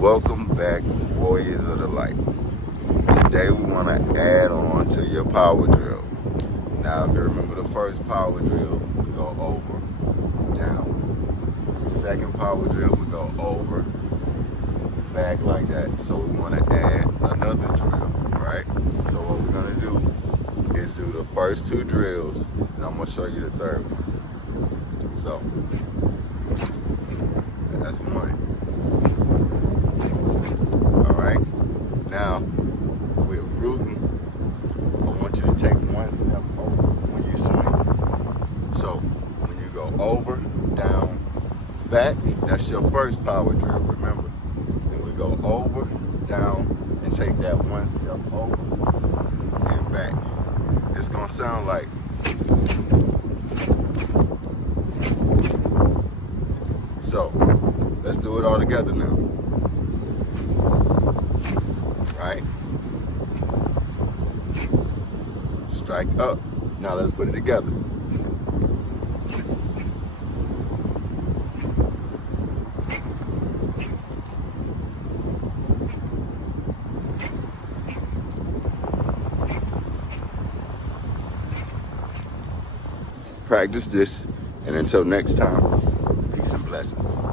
Welcome back, Warriors of the Light. Today we want to add on to your power drill. Now, if you remember the first power drill, we go over, down. Second power drill, we go over, back like that. So we want to add another drill, right? So what we're going to do is do the first two drills, and I'm going to show you the third one. So, that's one. All right. Now, we're rooting. I want you to take one step over when you swing. So, when you go over, down, back, that's your first power drill, remember. Then we go over, down, and take that one step over and back. It's going to sound like so. Let's do it all together now. Right? Strike up. Now let's put it together. Practice this, and until next time, peace and blessings.